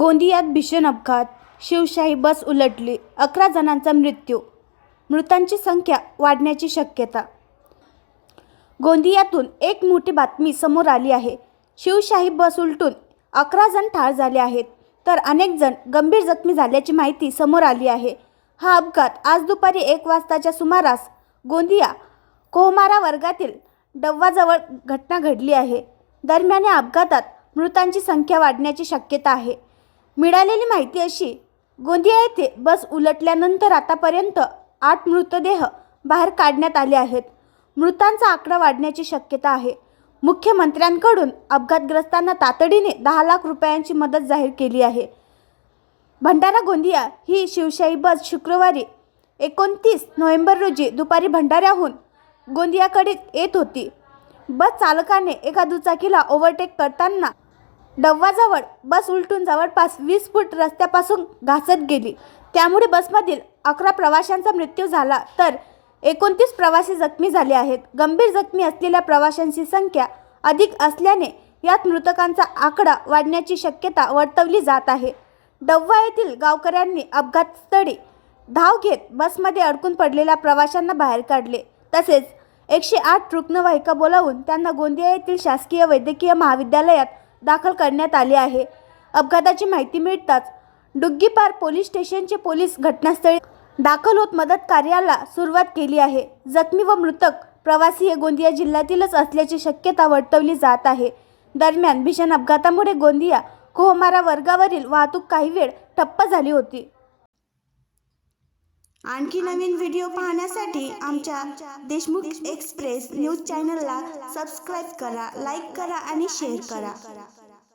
गोंदियात भीषण अपघात, शिवशाही बस उलटली, 11 जणांचा मृत्यू, मृतांची संख्या वाढण्याची शक्यता. गोंदियातून एक मोठी बातमी समोर आली आहे. शिवशाही बस उलटून 11 जण ठार झाले आहेत, तर अनेक जण गंभीर जखमी झाल्याची माहिती समोर आली आहे. हा अपघात आज दुपारी 1 वाजताच्या सुमारास गोंदिया कोहमारा वर्गातील डव्वाजवळ घटना घडली आहे. दरम्यान या अपघातात मृतांची संख्या वाढण्याची शक्यता आहे. मिळालेली माहिती अशी, गोंदिया येथे बस उलटल्यानंतर आतापर्यंत 8 मृतदेह बाहेर काढण्यात आले आहेत. मृतांचा आकडा वाढण्याची शक्यता आहे. मुख्यमंत्र्यांकडून अपघातग्रस्तांना तातडीने 10 लाख रुपयांची मदत जाहीर केली आहे. भंडारा गोंदिया ही शिवशाही बस शुक्रवारी 29 नोव्हेंबर रोजी दुपारी भंडाऱ्याहून गोंदियाकडे येत होती. बस चालकाने एका दुचाकीला ओव्हरटेक करताना डव्वाजवळ बस उलटून जवळपास 20 फूट रस्त्यापासून घासत गेली. त्यामुळे बसमधील 11 प्रवाशांचा मृत्यू झाला, तर 29 प्रवासी जखमी झाले आहेत. गंभीर जखमी असलेल्या प्रवाशांची संख्या अधिक असल्याने यात मृतकांचा आकडा वाढण्याची शक्यता वर्तवली जात आहे. डव्वा येथील गावकऱ्यांनी अपघातस्थळी धाव घेत बसमध्ये अडकून पडलेल्या प्रवाशांना बाहेर काढले. तसेच 108 रुग्णवाहिका बोलावून त्यांना गोंदिया येथील शासकीय वैद्यकीय महाविद्यालयात दाखल करण्यात आले आहे. अपघाताची माहिती मिळताच डुग्गीपार पोलीस स्टेशनचे पोलीस घटनास्थळी दाखल होत मदत कार्याला सुरुवात केली आहे. जखमी व मृतक प्रवासी हे गोंदिया जिल्ह्यातीलच असल्याची शक्यता वर्तवली जात आहे. दरम्यान भीषण अपघातामुळे गोंदिया कोहमारा वर्गावरील वाहतूक काही वेळ ठप्प झाली होती. आणखी नवीन व्हिडिओ पाहण्यासाठी आमच्या देशमुख एक्सप्रेस न्यूज चॅनलला सबस्क्राईब करा, लाईक करा आणि शेअर करा.